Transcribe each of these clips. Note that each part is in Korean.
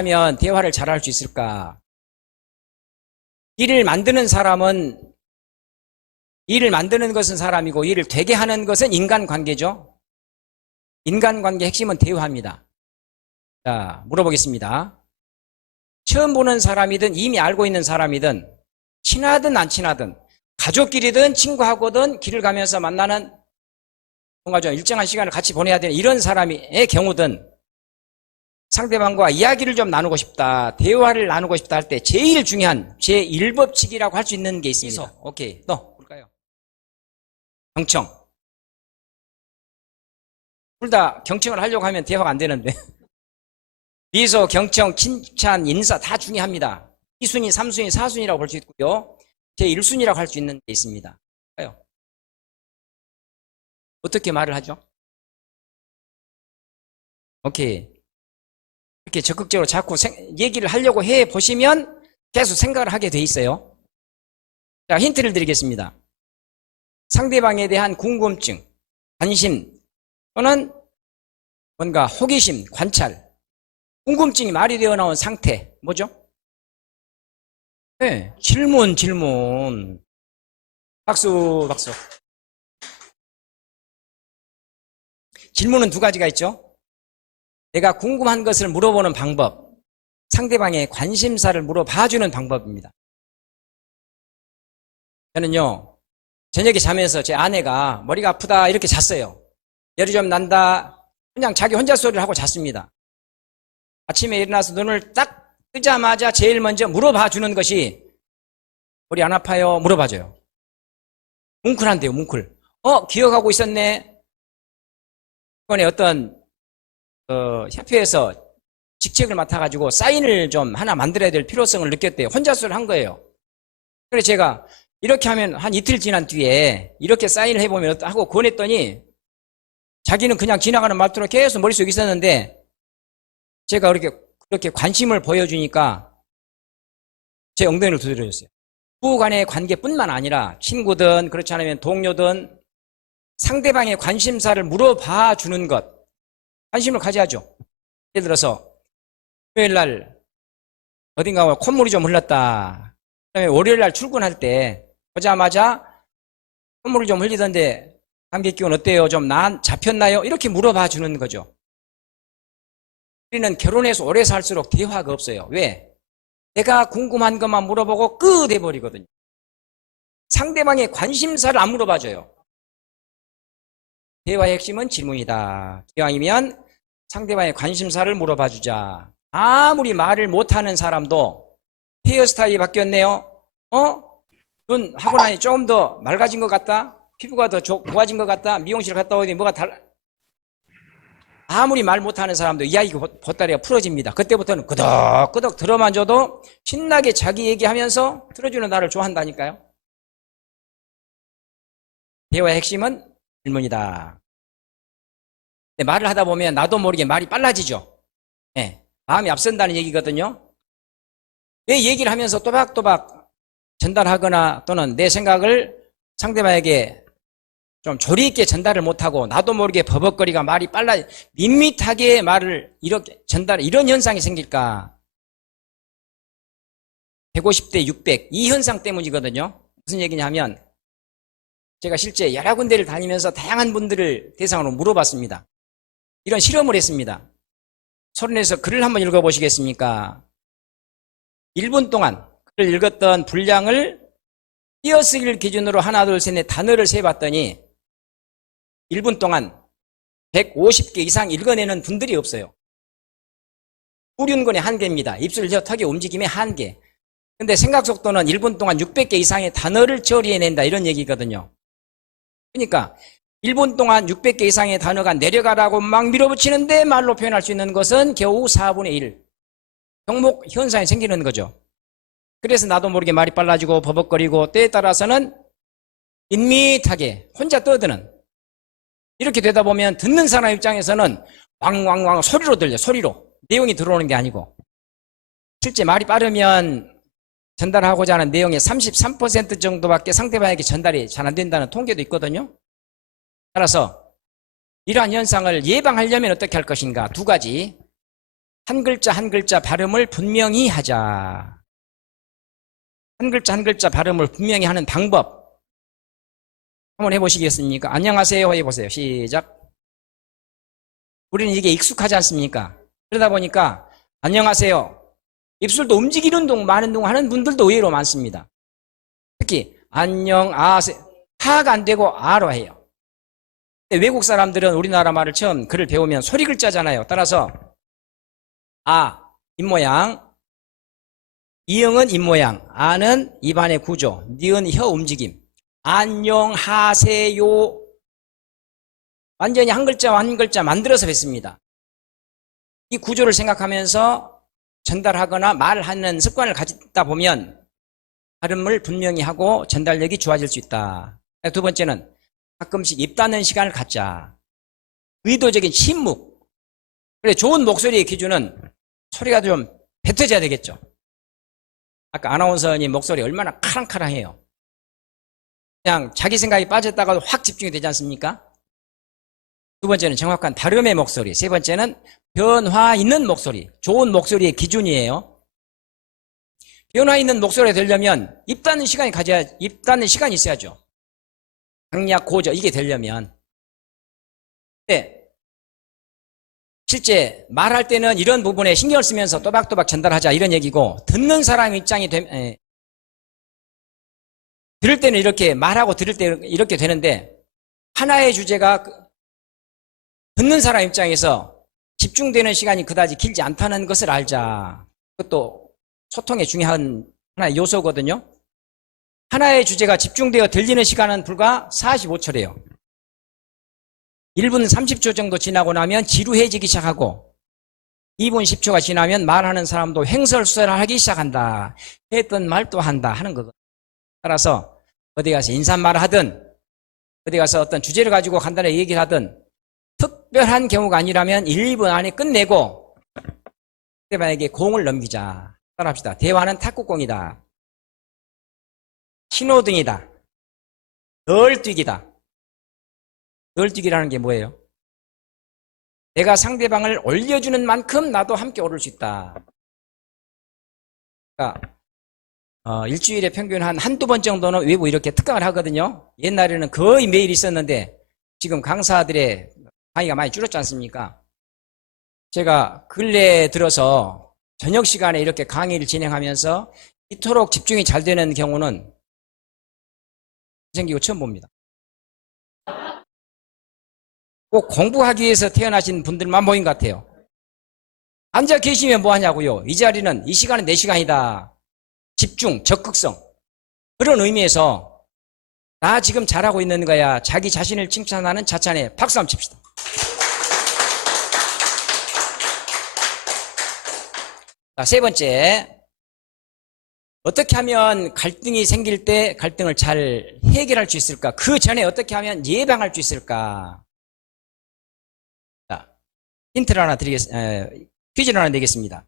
하면 대화를 잘할 수 있을까? 일을 만드는 사람은, 일을 만드는 것은 사람이고 일을 되게 하는 것은 인간관계죠. 인간관계 핵심은 대화입니다. 자, 물어보겠습니다. 처음 보는 사람이든 이미 알고 있는 사람이든 친하든 안 친하든 가족끼리든 친구하고든 길을 가면서 만나는 뭔가 좀 일정한 시간을 같이 보내야 되는 이런 사람의 경우든 상대방과 이야기를 좀 나누고 싶다, 대화를 나누고 싶다 할 때 제일 중요한 제1법칙이라고 할 수 있는 게 있습니다. 오케이, 또 볼까요? 경청. 둘 다 경청을 하려고 하면 대화가 안 되는데 미소, 경청, 칭찬, 인사 다 중요합니다. 2순위, 3순위, 4순위라고 볼 수 있고요. 제1순위라고 할 수 있는 게 있습니다. 어떻게 말을 하죠? 오케이. 이렇게 적극적으로 자꾸 얘기를 하려고 해 보시면 계속 생각을 하게 돼 있어요. 자, 힌트를 드리겠습니다. 상대방에 대한 궁금증, 관심 또는 뭔가 호기심, 관찰, 궁금증이 말이 되어 나온 상태 뭐죠? 네, 질문. 박수. 질문은 두 가지가 있죠. 내가 궁금한 것을 물어보는 방법, 상대방의 관심사를 물어봐주는 방법입니다. 저는요, 저녁에 자면서 제 아내가 머리가 아프다 이렇게 잤어요. 열이 좀 난다, 그냥 자기 혼자 소리를 하고 잤습니다. 아침에 일어나서 눈을 딱 뜨자마자 제일 먼저 물어봐주는 것이 머리 안 아파요? 물어봐줘요. 뭉클한데요, 뭉클. 기억하고 있었네. 이번에 어떤 협회에서 직책을 맡아가지고 사인을 좀 하나 만들어야 될 필요성을 느꼈대요. 혼자서를 한 거예요. 그래서 제가 이렇게 하면 한 이틀 지난 뒤에 이렇게 사인을 해보면 하고 권했더니 자기는 그냥 지나가는 말투로 계속 머릿속에 있었는데 제가 그렇게 관심을 보여주니까 제 엉덩이를 두드려줬어요. 부부 간의 관계뿐만 아니라 친구든 그렇지 않으면 동료든 상대방의 관심사를 물어봐 주는 것, 관심을 가져야죠. 예를 들어서 토요일날 어딘가 콧물이 좀 흘렀다. 그다음에 월요일날 출근할 때 보자마자 콧물을 좀 흘리던데 감기 기운 어때요? 좀 잡혔나요? 이렇게 물어봐 주는 거죠. 우리는 결혼해서 오래 살수록 대화가 없어요. 왜? 내가 궁금한 것만 물어보고 끝 해버리거든요. 상대방의 관심사를 안 물어봐줘요. 대화의 핵심은 질문이다. 기왕이면 상대방의 관심사를 물어봐주자. 아무리 말을 못하는 사람도 헤어스타일이 바뀌었네요. 눈 하고 나니 조금 더 맑아진 것 같다. 피부가 더 좋아진 것 같다. 미용실 갔다 오더니 뭐가 아무리 말 못하는 사람도 이야기 보따리가 풀어집니다. 그때부터는 끄덕끄덕 들어만 줘도 신나게 자기 얘기하면서 들어주는 나를 좋아한다니까요. 대화의 핵심은 질문이다. 말을 하다 보면 나도 모르게 말이 빨라지죠. 네, 마음이 앞선다는 얘기거든요. 내 얘기를 하면서 또박또박 전달하거나 또는 내 생각을 상대방에게 좀 조리 있게 전달을 못하고 나도 모르게 버벅거리가 말이 밋밋하게 말을 이렇게 이런 현상이 생길까? 150대 600 이 현상 때문이거든요. 무슨 얘기냐면 제가 실제 여러 군데를 다니면서 다양한 분들을 대상으로 물어봤습니다. 이런 실험을 했습니다. 소리내서 글을 한번 읽어보시겠습니까? 1분 동안 글을 읽었던 분량을 띄어쓰기를 기준으로 하나 둘 셋 넷 단어를 세봤더니 1분 동안 150개 이상 읽어내는 분들이 없어요. 후륜근의 한계입니다. 입술 턱의 움직임의 한계. 근데 생각 속도는 1분 동안 600개 이상의 단어를 처리해낸다 이런 얘기거든요. 그러니까 1분 동안 600개 이상의 단어가 내려가라고 막 밀어붙이는데 말로 표현할 수 있는 것은 겨우 4분의 1. 경목 현상이 생기는 거죠. 그래서 나도 모르게 말이 빨라지고 버벅거리고 때에 따라서는 밋밋하게 혼자 떠드는 이렇게 되다 보면 듣는 사람 입장에서는 왕왕왕 소리로 들려. 소리로. 내용이 들어오는 게 아니고 실제 말이 빠르면 전달하고자 하는 내용의 33% 정도밖에 상대방에게 전달이 잘 안 된다는 통계도 있거든요. 따라서 이러한 현상을 예방하려면 어떻게 할 것인가? 두 가지. 한 글자 한 글자 발음을 분명히 하자. 한 글자 한 글자 발음을 분명히 하는 방법 한번 해보시겠습니까? 안녕하세요 해보세요. 시작. 우리는 이게 익숙하지 않습니까? 그러다 보니까 안녕하세요. 입술도 움직이는 운동, 많은 운동 하는 분들도 의외로 많습니다. 특히 안녕하세요. 하가 안 되고 아로 해요. 외국 사람들은 우리나라 말을 처음 글을 배우면 소리 글자잖아요. 따라서 아, 입모양, 이응은 입모양, 아는 입안의 구조, 니은 혀 움직임, 안녕하세요. 완전히 한 글자 한 글자 만들어서 뱉습니다. 이 구조를 생각하면서 전달하거나 말하는 습관을 가지다 보면 발음을 분명히 하고 전달력이 좋아질 수 있다. 두 번째는 가끔씩 입 닫는 시간을 갖자. 의도적인 침묵. 그래, 좋은 목소리의 기준은 소리가 좀 뱉어져야 되겠죠. 아까 아나운서님 목소리 얼마나 카랑카랑해요. 그냥 자기 생각이 빠졌다가도 확 집중이 되지 않습니까? 두 번째는 정확한 발음의 목소리. 세 번째는 변화 있는 목소리. 좋은 목소리의 기준이에요. 변화 있는 목소리가 되려면 입 닫는 시간이 입 닫는 시간이 있어야죠. 강약, 고저, 이게 되려면. 네. 실제 말할 때는 이런 부분에 신경을 쓰면서 또박또박 전달하자 이런 얘기고, 듣는 사람 입장이 들을 때는 이렇게 말하고 들을 때 이렇게 되는데, 하나의 주제가 듣는 사람 입장에서 집중되는 시간이 그다지 길지 않다는 것을 알자. 그것도 소통의 중요한 하나의 요소거든요. 하나의 주제가 집중되어 들리는 시간은 불과 45초래요. 1분 30초 정도 지나고 나면 지루해지기 시작하고 2분 10초가 지나면 말하는 사람도 횡설수설하기 시작한다. 했던 말 또 한다 하는 거거든요. 따라서 어디 가서 인사말을 하든 어디 가서 어떤 주제를 가지고 간단하게 얘기를 하든 특별한 경우가 아니라면 1, 2분 안에 끝내고 상대방에게 공을 넘기자. 따라합시다. 대화는 탁구공이다. 신호등이다. 널뛰기다. 널뛰기라는 게 뭐예요? 내가 상대방을 올려주는 만큼 나도 함께 오를 수 있다. 그러니까 일주일에 평균 한두 번 정도는 외부 이렇게 특강을 하거든요. 옛날에는 거의 매일 있었는데 지금 강사들의 강의가 많이 줄었지 않습니까? 제가 근래에 들어서 저녁 시간에 이렇게 강의를 진행하면서 이토록 집중이 잘 되는 경우는 생기고 처음 봅니다. 꼭 공부하기 위해서 태어나신 분들만 모인 것 같아요. 앉아 계시면 뭐 하냐고요. 이 자리는 이 시간은 내 시간이다. 집중, 적극성. 그런 의미에서 나 지금 잘하고 있는 거야. 자기 자신을 칭찬하는 자찬에 박수 한번 칩시다. 자, 세 번째. 어떻게 하면 갈등이 생길 때 갈등을 잘 해결할 수 있을까? 그 전에 어떻게 하면 예방할 수 있을까? 자, 힌트를 하나 퀴즈를 하나 내겠습니다.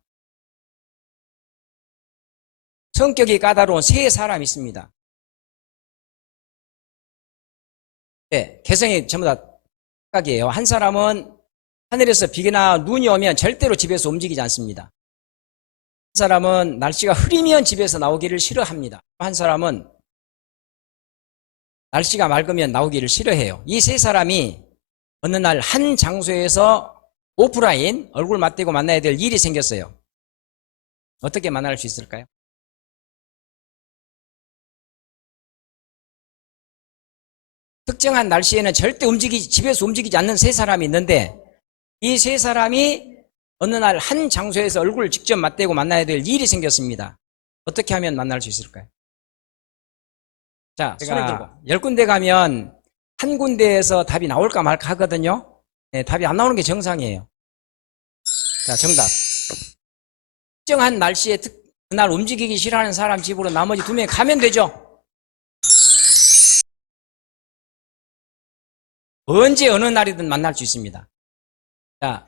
성격이 까다로운 세 사람이 있습니다. 네, 개성이 전부 다 각각이에요. 한 사람은 하늘에서 비나 눈이 오면 절대로 집에서 움직이지 않습니다. 한 사람은 날씨가 흐리면 집에서 나오기를 싫어합니다. 한 사람은 날씨가 맑으면 나오기를 싫어해요. 이 세 사람이 어느 날 한 장소에서 오프라인 얼굴 맞대고 만나야 될 일이 생겼어요. 어떻게 만날 수 있을까요? 특정한 날씨에는 절대 집에서 움직이지 않는 세 사람이 있는데 이 세 사람이 어느 날 한 장소에서 얼굴을 직접 맞대고 만나야 될 일이 생겼습니다. 어떻게 하면 만날 수 있을까요? 자, 손을 들고 10군데 가면 한 군데에서 답이 나올까 말까 하거든요. 네, 답이 안 나오는 게 정상이에요. 자, 정답. 특정한 날씨에 그날 움직이기 싫어하는 사람 집으로 나머지 2명이 가면 되죠. 언제 어느 날이든 만날 수 있습니다. 자,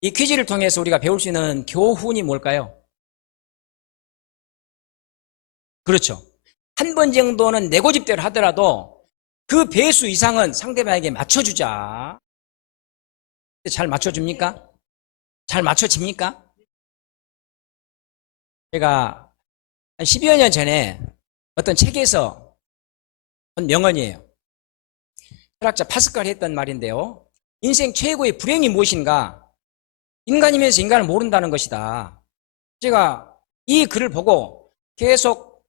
이 퀴즈를 통해서 우리가 배울 수 있는 교훈이 뭘까요? 그렇죠. 한 번 정도는 내 고집대로 하더라도 그 배수 이상은 상대방에게 맞춰주자. 잘 맞춰줍니까? 잘 맞춰집니까? 제가 한 10여 년 전에 어떤 책에서 본 명언이에요. 철학자 파스칼이 했던 말인데요. 인생 최고의 불행이 무엇인가? 인간이면서 인간을 모른다는 것이다. 제가 이 글을 보고 계속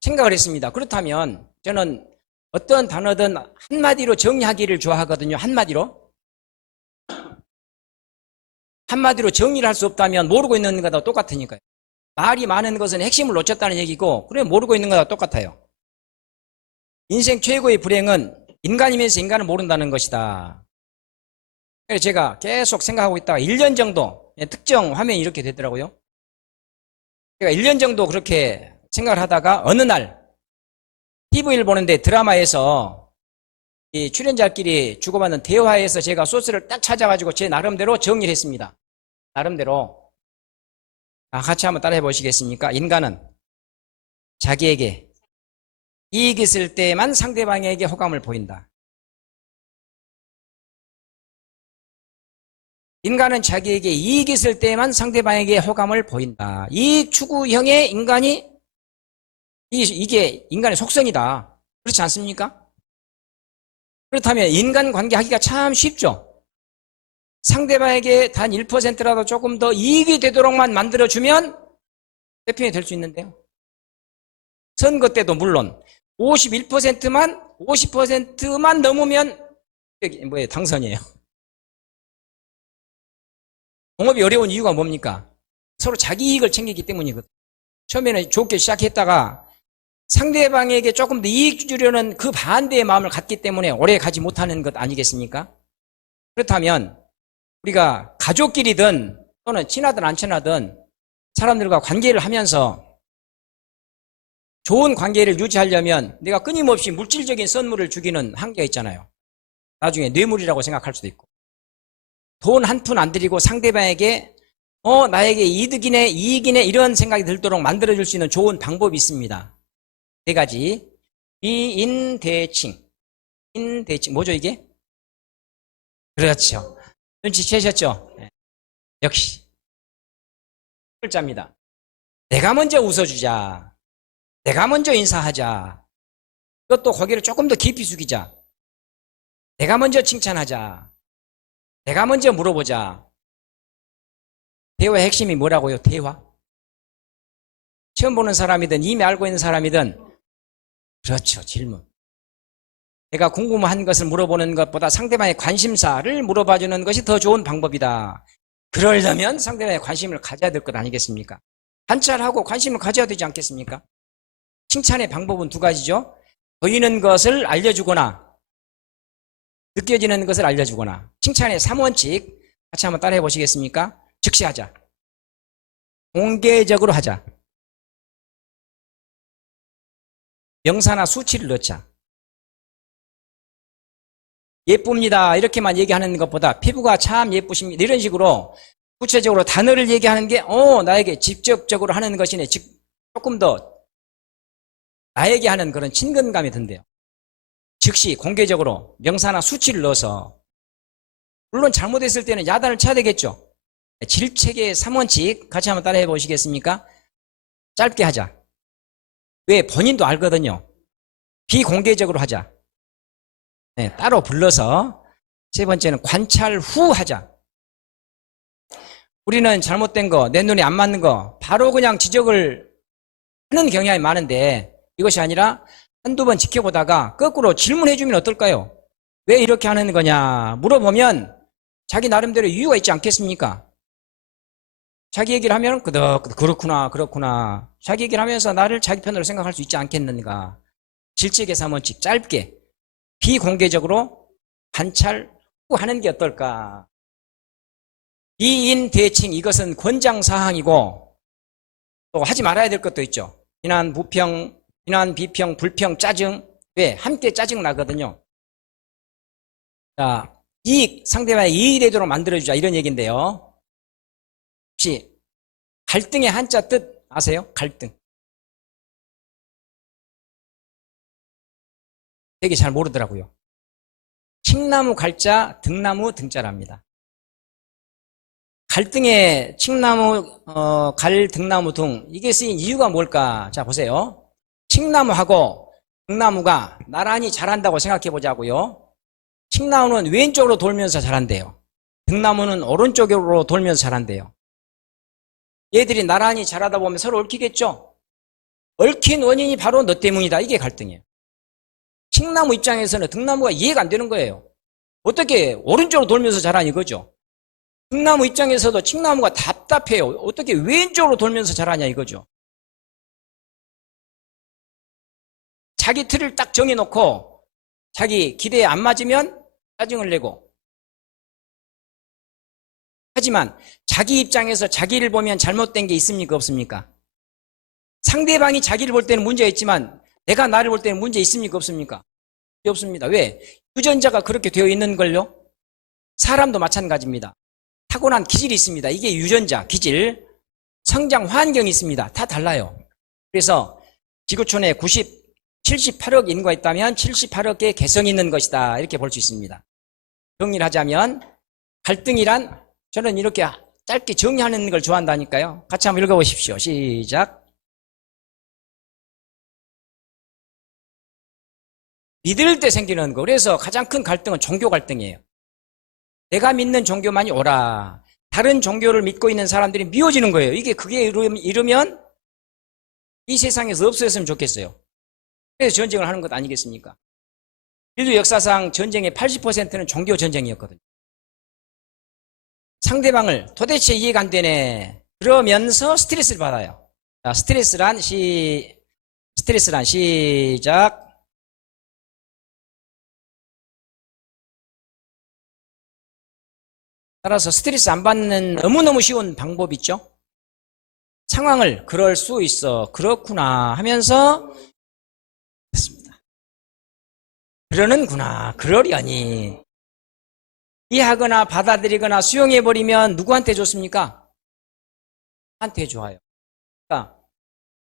생각을 했습니다. 그렇다면 저는 어떤 단어든 한마디로 정의하기를 좋아하거든요. 한마디로 정의를 할 수 없다면 모르고 있는 것과 똑같으니까요. 말이 많은 것은 핵심을 놓쳤다는 얘기고, 그래 모르고 있는 것과 똑같아요. 인생 최고의 불행은 인간이면서 인간을 모른다는 것이다. 그래서 제가 계속 생각하고 있다가 1년 정도 특정 화면이 이렇게 되더라고요. 제가 1년 정도 그렇게 생각을 하다가 어느 날 TV를 보는데 드라마에서 이 출연자끼리 주고받는 대화에서 제가 소스를 딱 찾아가지고 제 나름대로 정리를 했습니다. 나름대로. 같이 한번 따라해 보시겠습니까? 인간은 자기에게 이익이 있을 때만 상대방에게 호감을 보인다. 인간은 자기에게 이익이 있을 때만 상대방에게 호감을 보인다. 이익 추구형의 인간이 이게 인간의 속성이다. 그렇지 않습니까? 그렇다면 인간관계 하기가 참 쉽죠. 상대방에게 단 1%라도 조금 더 이익이 되도록만 만들어주면 대표이 될 수 있는데요. 선거 때도 물론 50%만 넘으면 당선이에요. 동업이 어려운 이유가 뭡니까? 서로 자기 이익을 챙기기 때문이거든요. 처음에는 좋게 시작했다가 상대방에게 조금 더 이익 주려는 그 반대의 마음을 갖기 때문에 오래 가지 못하는 것 아니겠습니까? 그렇다면 우리가 가족끼리든 또는 친하든 안 친하든 사람들과 관계를 하면서 좋은 관계를 유지하려면 내가 끊임없이 물질적인 선물을 주기는 한계가 있잖아요. 나중에 뇌물이라고 생각할 수도 있고, 돈 한 푼 안 들이고 상대방에게 나에게 이득이네 이익이네 이런 생각이 들도록 만들어줄 수 있는 좋은 방법이 있습니다. 4가지. 비인대칭. 인대칭 뭐죠 이게? 그렇죠. 눈치채셨죠? 네. 역시 글자입니다. 내가 먼저 웃어주자. 내가 먼저 인사하자. 그것도 고개를 조금 더 깊이 숙이자. 내가 먼저 칭찬하자. 내가 먼저 물어보자. 대화의 핵심이 뭐라고요? 대화. 처음 보는 사람이든 이미 알고 있는 사람이든 그렇죠. 질문. 내가 궁금한 것을 물어보는 것보다 상대방의 관심사를 물어봐주는 것이 더 좋은 방법이다. 그러려면 상대방의 관심을 가져야 될 것 아니겠습니까? 관찰하고 관심을 가져야 되지 않겠습니까? 칭찬의 방법은 2가지죠. 보이는 것을 알려주거나 느껴지는 것을 알려주거나. 칭찬의 3원칙 같이 한번 따라해 보시겠습니까? 즉시 하자. 공개적으로 하자. 명사나 수치를 넣자. 예쁩니다 이렇게만 얘기하는 것보다 피부가 참 예쁘십니다 이런 식으로 구체적으로 단어를 얘기하는 게 나에게 직접적으로 하는 것이네. 조금 더 나에게 하는 그런 친근감이 든대요. 즉시 공개적으로 명사나 수치를 넣어서, 물론 잘못했을 때는 야단을 쳐야 되겠죠. 질책의 3원칙 같이 한번 따라해 보시겠습니까? 짧게 하자. 왜? 본인도 알거든요. 비공개적으로 하자. 네, 따로 불러서. 3번째는 관찰 후 하자. 우리는 잘못된 거, 내 눈에 안 맞는 거 바로 그냥 지적을 하는 경향이 많은데, 이것이 아니라 한두 번 지켜보다가 거꾸로 질문해 주면 어떨까요? 왜 이렇게 하는 거냐 물어보면 자기 나름대로 이유가 있지 않겠습니까? 자기 얘기를 하면 그렇구나 자기 얘기를 하면서 나를 자기 편으로 생각할 수 있지 않겠는가. 질책의 3원칙 짧게 비공개적으로 관찰 후 하는 게 어떨까. 이인대칭, 이것은 권장사항이고 또 하지 말아야 될 것도 있죠. 비난, 부평, 비난, 비평, 불평, 짜증. 왜? 함께 짜증 나거든요. 자, 이익, 상대방의 이익이 되도록 만들어주자 이런 얘기인데요. 혹시 갈등의 한자 뜻 아세요? 갈등. 되게 잘 모르더라고요. 칡나무 갈자, 등나무 등자랍니다. 갈등의 칡나무, 갈, 등나무 등 이게 쓰인 이유가 뭘까? 자, 보세요. 칡나무하고 등나무가 나란히 자란다고 생각해 보자고요. 칡나무는 왼쪽으로 돌면서 자란대요. 등나무는 오른쪽으로 돌면서 자란대요. 얘들이 나란히 자라다 보면 서로 얽히겠죠? 얽힌 원인이 바로 너 때문이다. 이게 갈등이에요. 칡나무 입장에서는 등나무가 이해가 안 되는 거예요. 어떻게 오른쪽으로 돌면서 자라니 이거죠. 등나무 입장에서도 칡나무가 답답해요. 어떻게 왼쪽으로 돌면서 자라냐 이거죠. 자기 틀을 딱 정해놓고 자기 기대에 안 맞으면 짜증을 내고, 하지만 자기 입장에서 자기를 보면 잘못된 게 있습니까 없습니까? 상대방이 자기를 볼 때는 문제가 있지만 내가 나를 볼 때는 문제 있습니까 없습니까? 없습니다. 왜? 유전자가 그렇게 되어 있는 걸요. 사람도 마찬가지입니다. 타고난 기질이 있습니다. 이게 유전자, 기질, 성장 환경이 있습니다. 다 달라요. 그래서 지구촌에 78억 인구가 있다면 78억 개의 개성이 있는 것이다. 이렇게 볼 수 있습니다. 정리를 하자면 갈등이란, 저는 이렇게 짧게 정리하는 걸 좋아한다니까요. 같이 한번 읽어보십시오. 시작. 믿을 때 생기는 거. 그래서 가장 큰 갈등은 종교 갈등이에요. 내가 믿는 종교만이 옳아. 다른 종교를 믿고 있는 사람들이 미워지는 거예요. 이게 그게 이르면 이 세상에서 없어졌으면 좋겠어요. 그래서 전쟁을 하는 것 아니겠습니까? 인류 역사상 전쟁의 80%는 종교 전쟁이었거든요. 상대방을 도대체 이해가 안 되네. 그러면서 스트레스를 받아요. 자, 스트레스란 시작. 따라서 스트레스 안 받는 너무너무 쉬운 방법 있죠? 상황을 그럴 수 있어. 그렇구나 하면서 됐습니다. 그러는구나. 그러려니. 이해하거나 받아들이거나 수용해버리면 누구한테 좋습니까? 한테 좋아요. 그러니까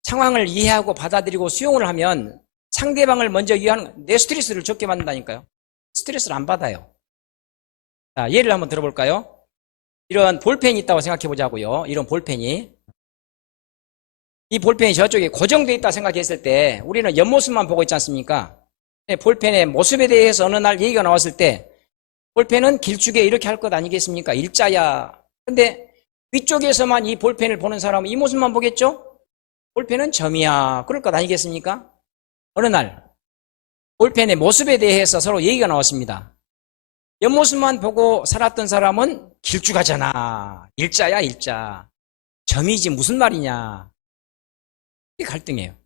상황을 이해하고 받아들이고 수용을 하면 상대방을 먼저 이해하는, 내 스트레스를 적게 받는다니까요. 스트레스를 안 받아요. 자, 예를 한번 들어볼까요? 이런 볼펜이 있다고 생각해 보자고요. 이런 볼펜이. 이 볼펜이 저쪽에 고정되어 있다 생각했을 때 우리는 옆모습만 보고 있지 않습니까? 볼펜의 모습에 대해서 어느 날 얘기가 나왔을 때 볼펜은 길쭉에 이렇게 할 것 아니겠습니까? 일자야. 근데 위쪽에서만 이 볼펜을 보는 사람은 이 모습만 보겠죠? 볼펜은 점이야. 그럴 것 아니겠습니까? 어느 날 볼펜의 모습에 대해서 서로 얘기가 나왔습니다. 옆모습만 보고 살았던 사람은 길쭉하잖아. 일자야, 일자. 점이지 무슨 말이냐. 이게 갈등이에요.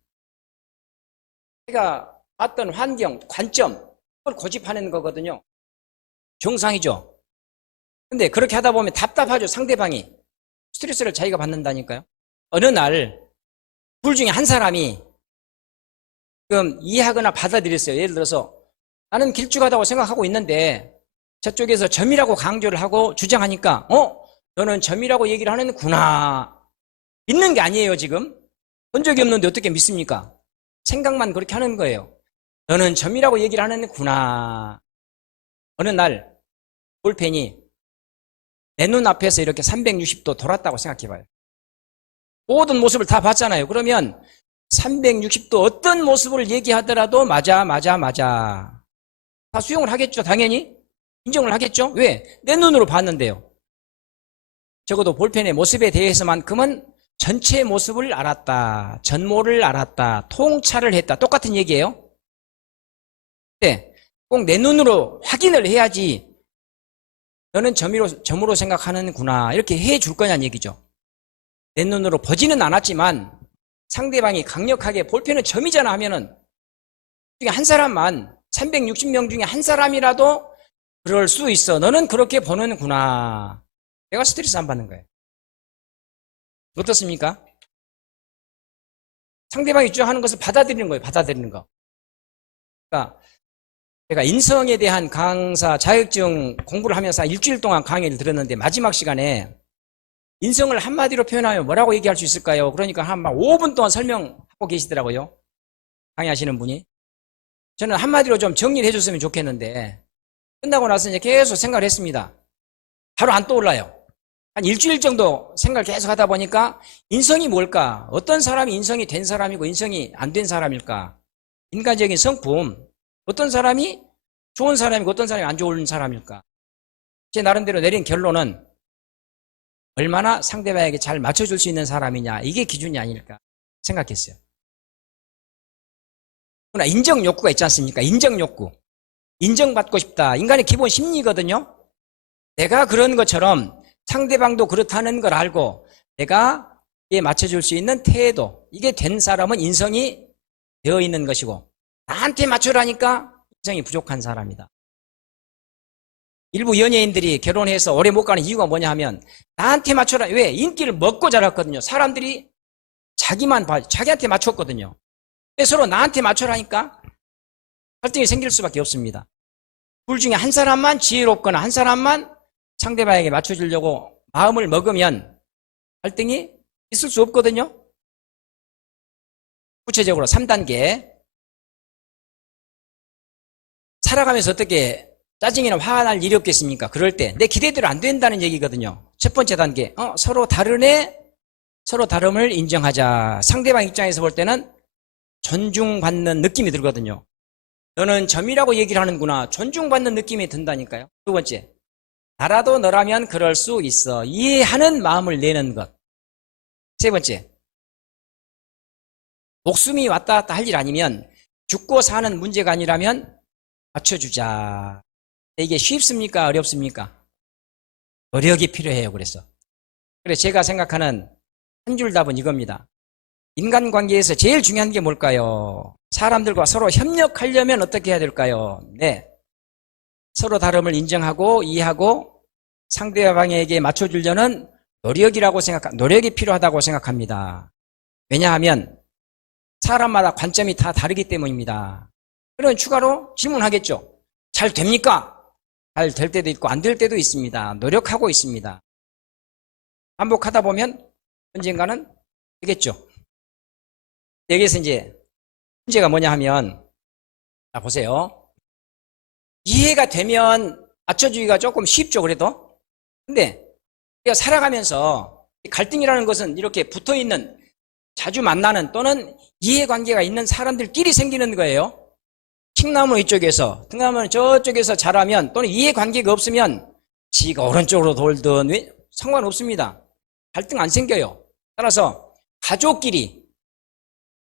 제가 봤던 환경, 관점, 그걸 고집하는 거거든요. 정상이죠. 근데 그렇게 하다 보면 답답하죠. 상대방이. 스트레스를 자기가 받는다니까요. 어느 날 둘 중에 한 사람이 지금 이해하거나 받아들였어요. 예를 들어서 나는 길쭉하다고 생각하고 있는데 저쪽에서 점이라고 강조를 하고 주장하니까 너는 점이라고 얘기를 하는구나. 믿는 게 아니에요. 지금 본 적이 없는데 어떻게 믿습니까? 생각만 그렇게 하는 거예요. 너는 점이라고 얘기를 하는구나. 어느 날 볼펜이 내 눈앞에서 이렇게 360도 돌았다고 생각해봐요. 모든 모습을 다 봤잖아요. 그러면 360도 어떤 모습을 얘기하더라도 맞아. 다 수용을 하겠죠. 당연히 인정을 하겠죠. 왜? 내 눈으로 봤는데요. 적어도 볼펜의 모습에 대해서만큼은 전체 모습을 알았다. 전모를 알았다. 통찰을 했다. 똑같은 얘기예요. 네, 꼭 내 눈으로 확인을 해야지 너는 점으로 생각하는구나 이렇게 해줄 거냐는 얘기죠. 내 눈으로 보지는 않았지만 상대방이 강력하게 볼펜은 점이잖아 하면은 중에 한 사람만 360명 중에 한 사람이라도 그럴 수 있어. 너는 그렇게 보는구나. 내가 스트레스 안 받는 거예요. 어떻습니까? 상대방이 주장하는 것을 받아들이는 거예요. 받아들이는 거. 그러니까 제가 인성에 대한 강사 자격증 공부를 하면서 일주일 동안 강의를 들었는데 마지막 시간에 인성을 한마디로 표현하면 뭐라고 얘기할 수 있을까요? 그러니까 한 5분 동안 설명하고 계시더라고요. 강의하시는 분이. 저는 한마디로 좀 정리를 해줬으면 좋겠는데 끝나고 나서 이제 계속 생각을 했습니다. 바로 안 떠올라요. 한 일주일 정도 생각을 계속 하다 보니까 인성이 뭘까? 어떤 사람이 인성이 된 사람이고 인성이 안 된 사람일까? 인간적인 성품, 어떤 사람이 좋은 사람이고 어떤 사람이 안 좋은 사람일까? 제 나름대로 내린 결론은 얼마나 상대방에게 잘 맞춰줄 수 있는 사람이냐, 이게 기준이 아닐까 생각했어요. 그러나 인정 욕구가 있지 않습니까? 인정 욕구. 인정받고 싶다. 인간의 기본 심리거든요. 내가 그런 것처럼 상대방도 그렇다는 걸 알고 내가 이에 맞춰줄 수 있는 태도, 이게 된 사람은 인성이 되어 있는 것이고, 나한테 맞추라니까 인성이 부족한 사람이다. 일부 연예인들이 결혼해서 오래 못 가는 이유가 뭐냐 하면 나한테 맞춰라. 왜? 인기를 먹고 자랐거든요. 사람들이 자기만 봐, 자기한테 맞췄거든요. 서로 나한테 맞춰라니까 갈등이 생길 수밖에 없습니다. 둘 중에 한 사람만 지혜롭거나 한 사람만 상대방에게 맞춰주려고 마음을 먹으면 갈등이 있을 수 없거든요. 구체적으로 3단계. 살아가면서 어떻게 짜증이나 화가 날 일이 없겠습니까? 그럴 때 내 기대대로 안 된다는 얘기거든요. 첫 번째 단계, 서로 다르네, 서로 다름을 인정하자. 상대방 입장에서 볼 때는 존중받는 느낌이 들거든요. 너는 점이라고 얘기를 하는구나. 존중받는 느낌이 든다니까요. 두 번째, 나라도 너라면 그럴 수 있어. 이해하는 마음을 내는 것. 세 번째, 목숨이 왔다 갔다 할 일 아니면, 죽고 사는 문제가 아니라면 맞춰주자. 이게 쉽습니까? 어렵습니까? 노력이 필요해요. 그래서 제가 생각하는 한 줄 답은 이겁니다. 인간관계에서 제일 중요한 게 뭘까요? 사람들과 서로 협력하려면 어떻게 해야 될까요? 네, 서로 다름을 인정하고 이해하고 상대방에게 맞춰주려는 노력이 필요하다고 생각합니다. 왜냐하면 사람마다 관점이 다 다르기 때문입니다. 그럼 추가로 질문하겠죠. 잘 됩니까? 잘 될 때도 있고 안 될 때도 있습니다. 노력하고 있습니다. 반복하다 보면 언젠가는 되겠죠. 여기서 이제 문제가 뭐냐 하면, 자 보세요. 이해가 되면 맞춰주기가 조금 쉽죠. 그래도. 근데 우리가 살아가면서 갈등이라는 것은 이렇게 붙어있는, 자주 만나는 또는 이해관계가 있는 사람들끼리 생기는 거예요. 칡나무 이쪽에서, 등나무 저쪽에서 자라면, 또는 이해관계가 없으면 지가 오른쪽으로 돌든 상관없습니다. 갈등 안 생겨요. 따라서 가족끼리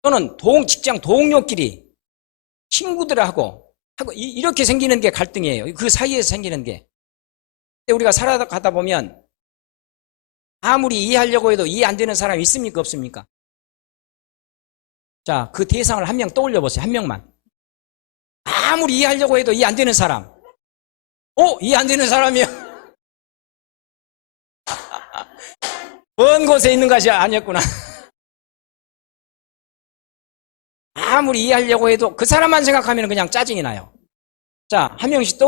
또는 직장 동료끼리, 친구들하고 이렇게 생기는 게 갈등이에요. 그 사이에서 생기는 게. 근데 우리가 살아가다 보면 아무리 이해하려고 해도 이해 안 되는 사람이 있습니까? 없습니까? 자, 그 대상을 한 명 떠올려 보세요. 한 명만. 아무리 이해하려고 해도 이해 안 되는 사람. 이해 안 되는 사람이요? 먼 곳에 있는 것이 아니었구나. 아무리 이해하려고 해도 그 사람만 생각하면 그냥 짜증이 나요. 자, 한 명씩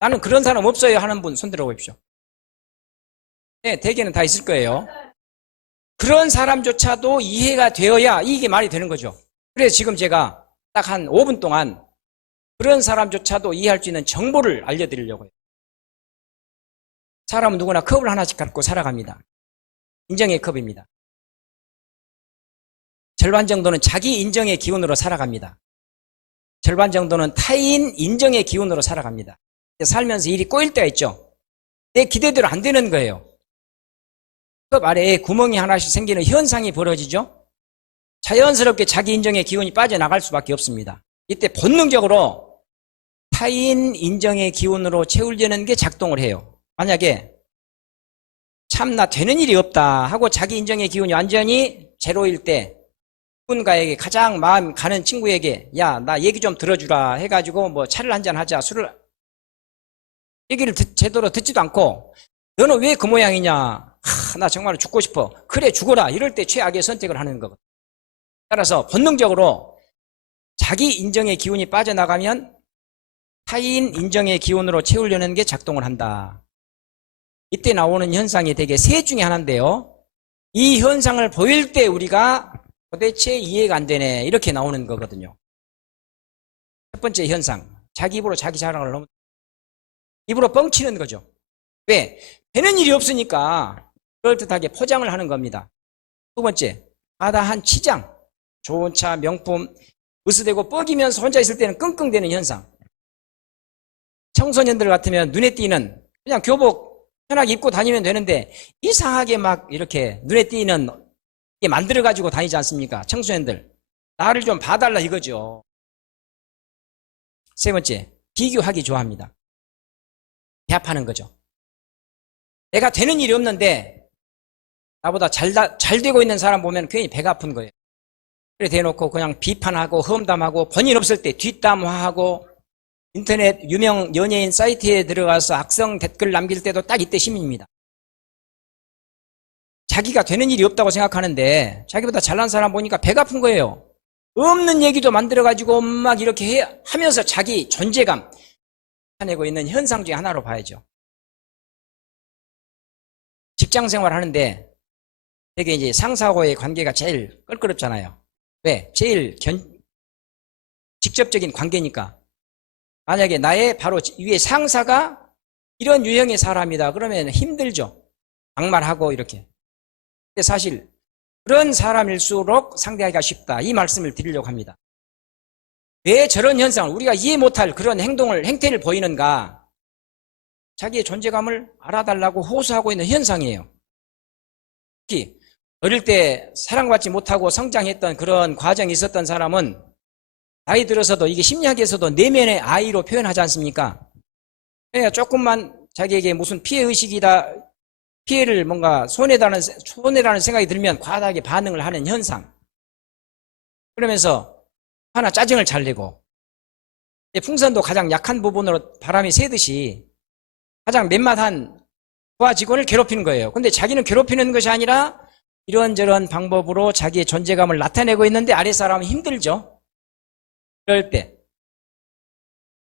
나는 그런 사람 없어요 하는 분 손 들어보십시오. 네, 대개는 다 있을 거예요. 그런 사람조차도 이해가 되어야 이게 말이 되는 거죠. 그래서 지금 제가 딱 한 5분 동안 그런 사람조차도 이해할 수 있는 정보를 알려드리려고 해요. 사람은 누구나 컵을 하나씩 갖고 살아갑니다. 인정의 컵입니다. 절반 정도는 자기 인정의 기운으로 살아갑니다. 절반 정도는 타인 인정의 기운으로 살아갑니다. 살면서 일이 꼬일 때가 있죠. 내 기대대로 안 되는 거예요. 컵 아래에 구멍이 하나씩 생기는 현상이 벌어지죠. 자연스럽게 자기 인정의 기운이 빠져나갈 수밖에 없습니다. 이때 본능적으로 타인 인정의 기운으로 채우려는 게 작동을 해요. 만약에 참나 되는 일이 없다 하고 자기 인정의 기운이 완전히 제로일 때, 누군가에게 가장 마음 가는 친구에게 야, 나 얘기 좀 들어주라 해가지고 뭐 차를 한잔 하자, 술을, 얘기를 제대로 듣지도 않고 너는 왜 그 모양이냐, 나 정말 죽고 싶어, 그래 죽어라, 이럴 때 최악의 선택을 하는 거거든요. 따라서 본능적으로 자기 인정의 기운이 빠져나가면 타인 인정의 기운으로 채우려는 게 작동을 한다. 이때 나오는 현상이 대개 셋 중에 하나인데요, 이 현상을 보일 때 우리가 도대체 이해가 안 되네, 이렇게 나오는 거거든요. 첫 번째 현상, 자기 입으로 자기 자랑을 너무 입으로 뻥치는 거죠. 왜? 되는 일이 없으니까 그럴듯하게 포장을 하는 겁니다. 두 번째, 과다한 치장, 좋은 차, 명품, 으스대고 뻐기면서 혼자 있을 때는 끙끙대는 현상. 청소년들 같으면 눈에 띄는 그냥 교복 편하게 입고 다니면 되는데 이상하게 막 이렇게 눈에 띄는 게 만들어가지고 다니지 않습니까? 청소년들. 나를 좀 봐달라 이거죠. 세 번째, 비교하기 좋아합니다. 배합하는 거죠. 내가 되는 일이 없는데 나보다 잘 되고 있는 사람 보면 괜히 배가 아픈 거예요. 그래 대놓고 그냥 비판하고 험담하고 본인 없을 때 뒷담화하고 인터넷 유명 연예인 사이트에 들어가서 악성 댓글 남길 때도 딱 이때 시민입니다. 자기가 되는 일이 없다고 생각하는데 자기보다 잘난 사람 보니까 배가 아픈 거예요. 없는 얘기도 만들어가지고 막 이렇게 하면서 자기 존재감 나타내고 있는 현상 중에 하나로 봐야죠. 직장 생활 하는데 되게 이제 상사하고의 관계가 제일 껄끄럽잖아요. 왜? 제일 직접적인 관계니까. 만약에 나의 바로 위에 상사가 이런 유형의 사람이다. 그러면 힘들죠. 막말하고 이렇게. 근데 사실 그런 사람일수록 상대하기가 쉽다. 이 말씀을 드리려고 합니다. 왜 저런 현상을 우리가 이해 못할 그런 행태를 보이는가? 자기의 존재감을 알아달라고 호소하고 있는 현상이에요. 특히 어릴 때 사랑받지 못하고 성장했던 그런 과정이 있었던 사람은 나이 들어서도 이게 심리학에서도 내면의 아이로 표현하지 않습니까? 그러니까 조금만 자기에게 무슨 피해의식이다, 피해를 뭔가 손해라는 생각이 들면 과다하게 반응을 하는 현상. 그러면서 하나 짜증을 잘 내고 풍선도 가장 약한 부분으로 바람이 새듯이 가장 맨맛한 부하 직원을 괴롭히는 거예요. 근데 자기는 괴롭히는 것이 아니라 이런저런 방법으로 자기의 존재감을 나타내고 있는데 아랫사람은 힘들죠. 그럴 때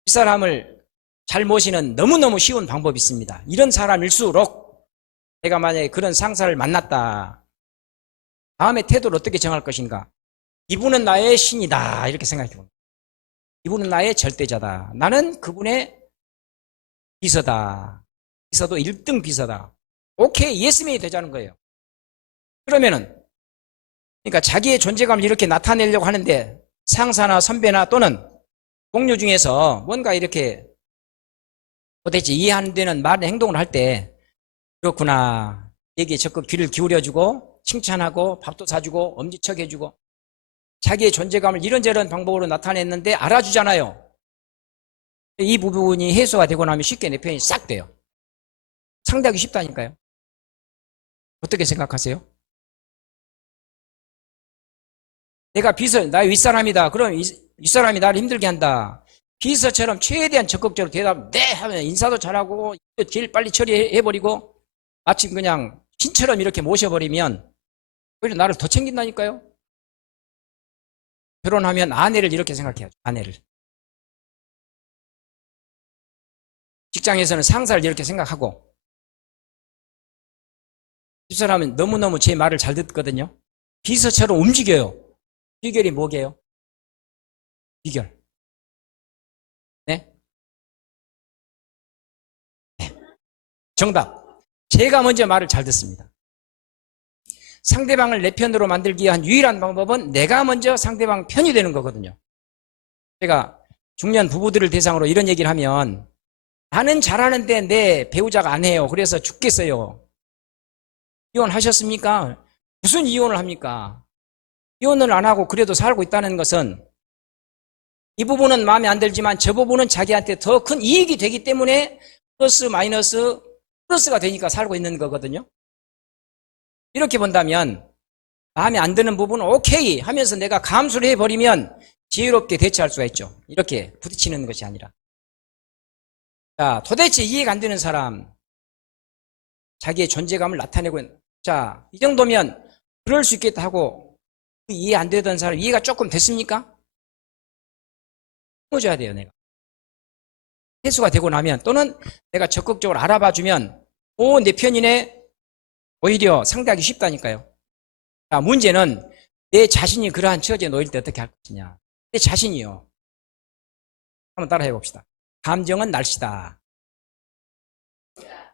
이 사람을 잘 모시는 너무너무 쉬운 방법이 있습니다. 이런 사람일수록 내가 만약에 그런 상사를 만났다. 다음에 태도를 어떻게 정할 것인가? 이분은 나의 신이다. 이렇게 생각해 봅니다. 이분은 나의 절대자다. 나는 그분의 비서다. 비서도 1등 비서다. 오케이, 예스맨이 되자는 거예요. 그러면은 그러니까 자기의 존재감을 이렇게 나타내려고 하는데 상사나 선배나 또는 동료 중에서 뭔가 이렇게 도대체 이해 안 되는 말이나 행동을 할 때 그렇구나. 얘기에 적극 귀를 기울여주고 칭찬하고 밥도 사주고 엄지척 해주고 자기의 존재감을 이런저런 방법으로 나타냈는데 알아주잖아요. 이 부분이 해소가 되고 나면 쉽게 내 편이 싹 돼요. 상대하기 쉽다니까요. 어떻게 생각하세요? 내가 나의 윗사람이다. 그럼 윗사람이 나를 힘들게 한다. 비서처럼 최대한 적극적으로 대답, 네! 하면 인사도 잘하고, 제일 빨리 처리해버리고, 마침 그냥 신처럼 이렇게 모셔버리면, 오히려 나를 더 챙긴다니까요? 결혼하면 아내를 이렇게 생각해야죠. 아내를. 직장에서는 상사를 이렇게 생각하고, 윗사람은 너무너무 제 말을 잘 듣거든요. 비서처럼 움직여요. 비결이 뭐게요? 비결. 네? 네. 정답. 제가 먼저 말을 잘 듣습니다. 상대방을 내 편으로 만들기 위한 유일한 방법은 내가 먼저 상대방 편이 되는 거거든요. 제가 중년 부부들을 대상으로 이런 얘기를 하면 나는 잘하는데 내 배우자가 안 해요. 그래서 죽겠어요. 이혼하셨습니까? 무슨 이혼을 합니까? 이혼을 안 하고 그래도 살고 있다는 것은 이 부분은 마음에 안 들지만 저 부분은 자기한테 더 큰 이익이 되기 때문에 플러스 마이너스 플러스가 되니까 살고 있는 거거든요. 이렇게 본다면 마음에 안 드는 부분은 오케이 하면서 내가 감수를 해버리면 지혜롭게 대처할 수가 있죠. 이렇게 부딪히는 것이 아니라. 자, 도대체 이해가 안 되는 사람, 자기의 존재감을 나타내고 있는, 자, 이 정도면 그럴 수 있겠다 하고 이해 안 되던 사람 이해가 조금 됐습니까? 끊어줘야 돼요. 내가 해소가 되고 나면 또는 내가 적극적으로 알아봐주면 내 편이네. 오히려 상대하기 쉽다니까요. 자, 문제는 내 자신이 그러한 처지에 놓일 때 어떻게 할 것이냐. 내 자신이요. 한번 따라해 봅시다. 감정은 날씨다.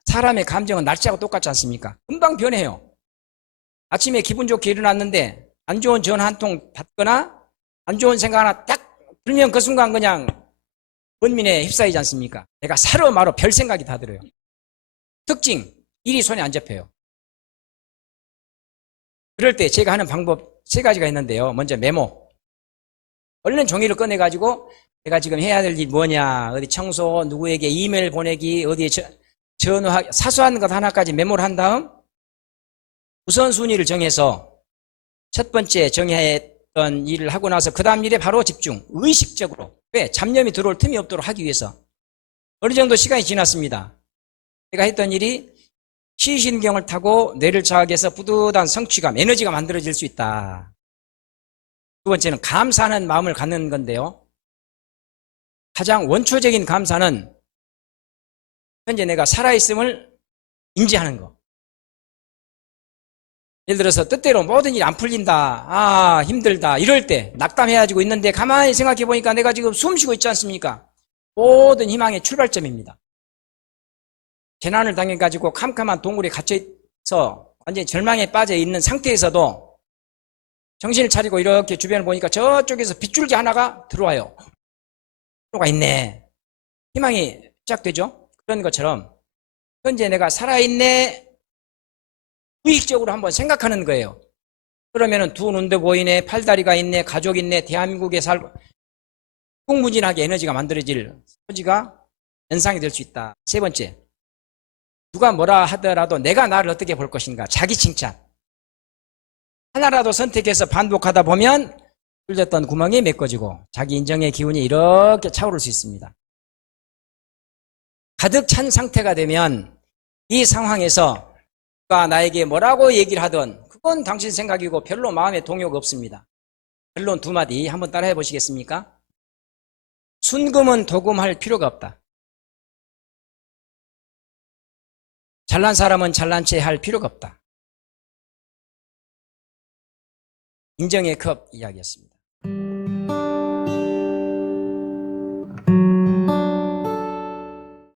사람의 감정은 날짜하고 똑같지 않습니까? 금방 변해요. 아침에 기분 좋게 일어났는데 안 좋은 전화 한 통 받거나 안 좋은 생각 하나 딱 들면 그 순간 그냥 번민에 휩싸이지 않습니까? 내가 사러 마러 별 생각이 다 들어요. 특징, 일이 손에 안 잡혀요. 그럴 때 제가 하는 방법 3가지가 있는데요. 먼저 메모. 얼른 종이를 꺼내가지고 내가 지금 해야 될 일 뭐냐, 어디 청소, 누구에게 이메일 보내기, 어디에 전화, 사소한 것 하나까지 메모를 한 다음 우선순위를 정해서 첫 번째 정했던 일을 하고 나서 그 다음 일에 바로 집중, 의식적으로. 왜? 잡념이 들어올 틈이 없도록 하기 위해서. 어느 정도 시간이 지났습니다. 내가 했던 일이 시신경을 타고 뇌를 자극해서 뿌듯한 성취감, 에너지가 만들어질 수 있다. 두 번째는 감사하는 마음을 갖는 건데요. 가장 원초적인 감사는 현재 내가 살아있음을 인지하는 거. 예를 들어서 뜻대로 모든 일이 안 풀린다, 아 힘들다 이럴 때 낙담해가지고 있는데 가만히 생각해 보니까 내가 지금 숨 쉬고 있지 않습니까? 모든 희망의 출발점입니다. 재난을 당해가지고 캄캄한 동굴에 갇혀서 완전히 절망에 빠져 있는 상태에서도 정신을 차리고 이렇게 주변을 보니까 저쪽에서 빗줄기 하나가 들어와요. 들어가 있네. 희망이 시작되죠. 그런 것처럼 현재 내가 살아있네, 의식적으로 한번 생각하는 거예요. 그러면은 두 눈도 보이네, 팔다리가 있네, 가족 있네, 대한민국에 살고 무궁무진하게 에너지가 만들어질 소지가 연상이 될 수 있다. 세 번째, 누가 뭐라 하더라도 내가 나를 어떻게 볼 것인가, 자기 칭찬. 하나라도 선택해서 반복하다 보면 뚫렸던 구멍이 메꿔지고 자기 인정의 기운이 이렇게 차오를 수 있습니다. 가득 찬 상태가 되면 이 상황에서 누가 나에게 뭐라고 얘기를 하든 그건 당신 생각이고 별로 마음에 동요가 없습니다. 결론 2마디 한번 따라해 보시겠습니까? 순금은 도금할 필요가 없다. 잘난 사람은 잘난 체 할 필요가 없다. 인정의 컵 이야기였습니다.